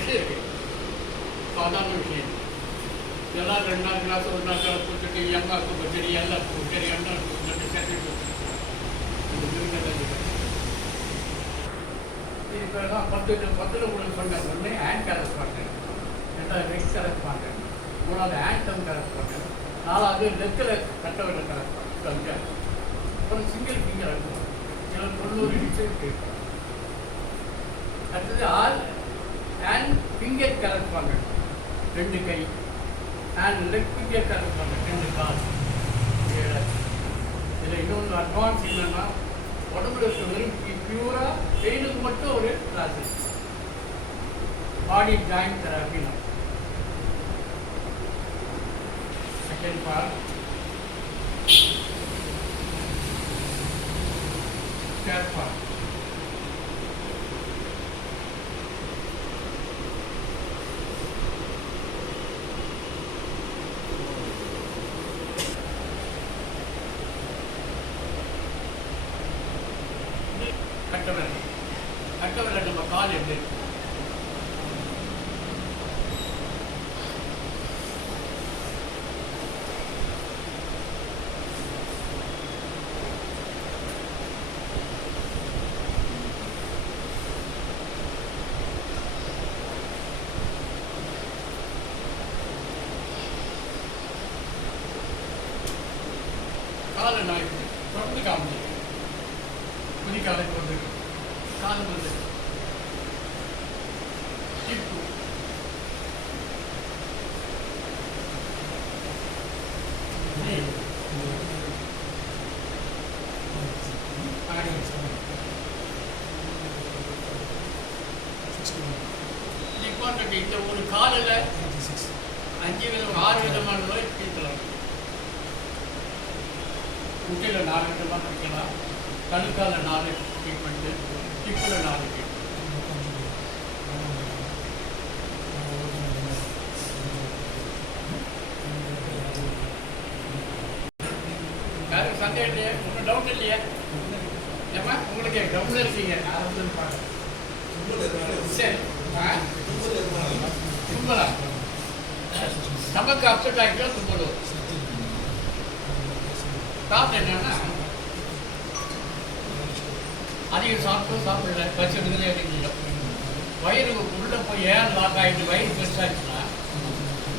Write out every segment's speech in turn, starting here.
விஷயம் இருக்கு. சாதாரண விஷயம். எல்லாம் ரெண்டு நாள் கிளாஸ் ஒரு நாள் கிளாஸ் கொடுத்துட்டு எம்மாக்கு பச்சடி எல்லாத்துக்கும் பச்சடி அண்ணாக்கு பச்சடி சேர்த்து இப்போ தான் பத்து பத்தில் உங்களுக்கு சொன்ன ஒன்று ஹேண்ட் கரஸ்பாண்டன்ட் ரெண்டாவது நெக் கரஸ்பாண்டன்ட் மூணாவது ஹேண்டம் கரஸ்பாண்டன்ட் நாலாவது லெக்கில் கட்ட வேண்டிய கரஸ்பாண்டன்ட் அப்புறம் சிங்கிள் ஃபிங்கர் இருக்கும் சில தொண்ணூறு டிசைன் கேட்கும் அடுத்தது ஆள் அண்ட் ஃபிங்கர் கரஸ்பாண்டன்ட் ரெண்டு கை அண்ட் லெக் ஃபிங்கர் கரஸ்பாண்டன்ட் ரெண்டு கால் ஏழாச்சு இதில் இன்னொன்று அட்வான்ஸ் என்னென்னா உடம்புல இருக்கிறவங்களுக்கு பியூராக பெயினுக்கு மட்டும் ஒரு கிளாஸஸ் பாடி ஜாயின் தெராப்பினா செகண்ட் பார்ட் தேர்ட் பார்ட் கட்டவர் கட்டவரல் நம்ம கால் எப்படி இருக்கு காலை நான் தொடர்ந்து காமிச்சு குதிக்காலை கொண்டு கால் வந்து இப்போ நிப்பாட்டு இந்த ஒரு காலில் அஞ்சு விதம் ஆறு விதமான நோய் தீர்க்கலாம். முட்டையில் நாலு விதமாக பிடிக்கலாம் கணுக்கால நாலு ட்ரீட்மெண்ட்டு ஹிப்பில் நாலு ட்ரீட்மெண்ட் சந்தேகம் இல்லையா? ஒன்றும் டவுட் இல்லையே? ஏம்மா உங்களுக்கு டவுன் இருக்கீங்க. சரி ஆ? தும்பலா நமக்கு அப்செட் ஆகிட்டோம் தும்பலூர் வரும் காரணம் என்னன்னா அதிகம் சாப்பிட்டும் சாப்பிடல. பசி விடுதலை எடுக்கல வயிறு உள்ளே போய் ஏர் லாக் ஆகிட்டு வயிறு பெருசாச்சுன்னா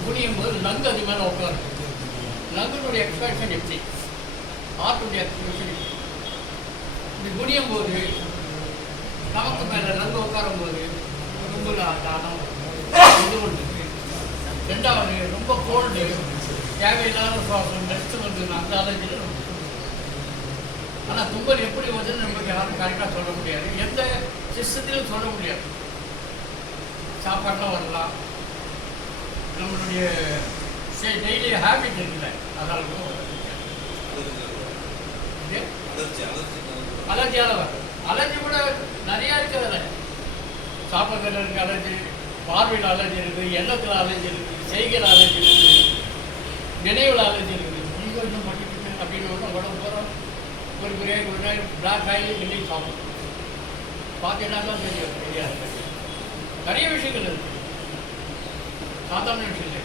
குனியும் போது லங்கு அது மேலே உட்காரும் லங்குனுடைய எக்ஸ்பேன்ஷன் எப்படி? ஹார்ட்டுடைய எக்ஸ்பேன்ஷன் எப்படி? இப்படி குனியும் போது நமக்கு மேலே லங்கு உட்காரும் போது ரொம்ப தானம் இது ஒன்று ரெண்டாவது ரொம்ப கோல்டு தேவையில்லாத சுவாசம் நெக்ஸ்ட் வந்து அந்த அலர்ஜியில் ஆனால் தும்பல் எப்படி வருதுன்னு நமக்கு யாரும் கரெக்டாக சொல்ல முடியாது. எந்த சிஸ்டத்திலும் சொல்ல முடியாது. சாப்பாடுலாம் வரலாம். நம்மளுடைய டெய்லி ஹேபிட் இருக்குல்ல. இது? அலர்ஜியால் வரும் அலர்ஜி கூட நிறையா இருக்குது அதில். சாப்பிட்றதுல இருக்க அலர்ஜி பார்வையில் அலர்ஜி இருக்குது எண்ணத்தில் அலர்ஜி இருக்குது செய்கையில் அலர்ஜி இருக்குது நினைவில் அலர்ஜி இருக்குது நீங்கள் இன்னும் பண்ணிட்டு அப்படின்னு ஒன்று உடம்பு போகிறோம் ஒரு பெரிய ஒரு பிளாக் ஆகி வெளியே சாப்பிடும் பார்த்தீங்கன்னா தான் தெரியும் தெரியாது நிறைய விஷயங்கள் இருக்குது சாதாரண விஷயம் இல்லை